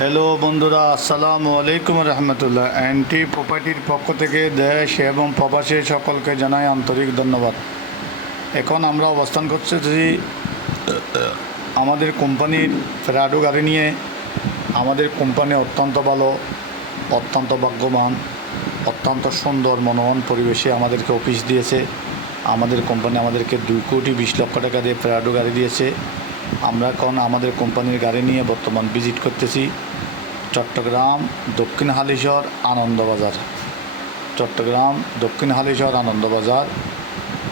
Hello বন্ধুরা, আসসালামু আলাইকুম রহমতুল্লাহ। এনটি প্রপার্টির পক্ষ থেকে দেশ এবং প্রবাসী সকলকে জানাই আন্তরিক ধন্যবাদ। এখন আমরা অবস্থান করছি আমাদের কোম্পানির প্রাডো গাড়ি নিয়ে। আমাদের কোম্পানি অত্যন্ত ভালো, অত্যন্ত ভাগ্যবান, অত্যন্ত সুন্দর মনোহর পরিবেশে আমাদেরকে অফিস দিয়েছে। আমাদের কোম্পানি আমাদেরকে 2,20,00,000 টাকা দিয়ে প্রাডো গাড়ি দিয়েছে। আমরা এখন আমাদের কোম্পানির গাড়ি নিয়ে বর্তমান ভিজিট করতেছি চট্টগ্রাম দক্ষিণ হালিশহর আনন্দবাজার। চট্টগ্রাম দক্ষিণ হালিশহর আনন্দবাজার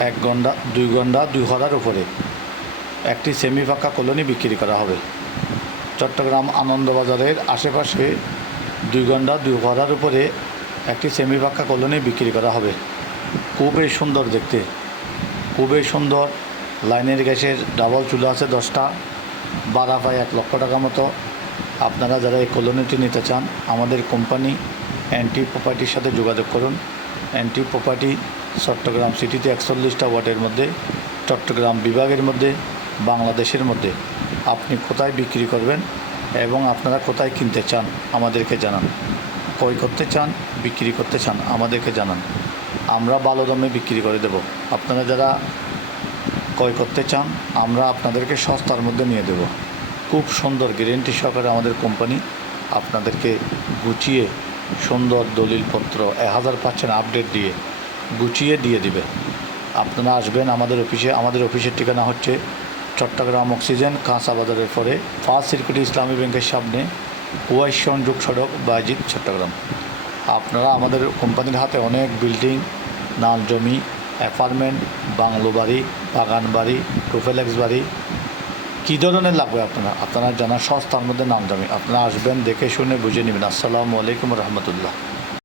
1 ঘন্টা 2 ঘন্টা 2 ঘন্টার উপরে একটি সেমি ফাঁকা কলোনি বিক্রি করা হবে। চট্টগ্রাম আনন্দবাজারের আশেপাশে 2 ঘন্টা 2 ঘন্টার উপরে একটি সেমি ফাঁকা কলোনি বিক্রি করা হবে। খুবই সুন্দর দেখতে, খুবই সুন্দর। লাইনের গ্যাসের ডাবল চুলা আছে 10টা, ভাড়া পায় 1 লক্ষ টাকা মতো। আপনারা যারা এই কলোনিটি নিতে চান, আমাদের কোম্পানি এনটি প্রপার্টির সাথে যোগাযোগ করুন। এনটি প্রপার্টি চট্টগ্রাম সিটিতে 41টা ওয়ার্ডের মধ্যে, চট্টগ্রাম বিভাগের মধ্যে, বাংলাদেশের মধ্যে। আপনি কোথায় বিক্রি করবেন এবং আপনারা কোথায় কিনতে চান আমাদেরকে জানান। ক্রয় করতে চান, বিক্রি করতে চান, আমাদেরকে জানান। আমরা ভালো দামে বিক্রি করে দেব। আপনারা যারা ক্রয় করতে চান, আমরা আপনাদেরকে সস্তার মধ্যে নিয়ে দেব। খুব সুন্দর গ্যারেন্টি সহকারে আমাদের কোম্পানি আপনাদেরকে গুছিয়ে সুন্দর দলিলপত্র 1000% আপডেট দিয়ে গুছিয়ে দিয়ে দিবে। আপনারা আসবেন আমাদের অফিসে। আমাদের অফিসের ঠিকানা হচ্ছে চট্টগ্রাম অক্সিজেন কাঁচা বাজারের পরে ফার্স্ট সিকিউরিটি ইসলামী ব্যাংকের সামনে, ওয়াইশ সংযোগ সড়ক, বাজিত, চট্টগ্রাম। আপনারা আমাদের কোম্পানির হাতে অনেক বিল্ডিং, নাল জমি, অ্যাপার্টমেন্ট, বাংলো বাড়ি, বাগান বাড়ি, টুফেলেক্স বাড়ি, কী ধরনের লাগবে আপনারা জানার সস্তার মধ্যে নাম দামি। আপনারা আসবেন, দেখে শুনে বুঝে নেবেন। আসসালামু আলাইকুম রহমতুল্লাহ।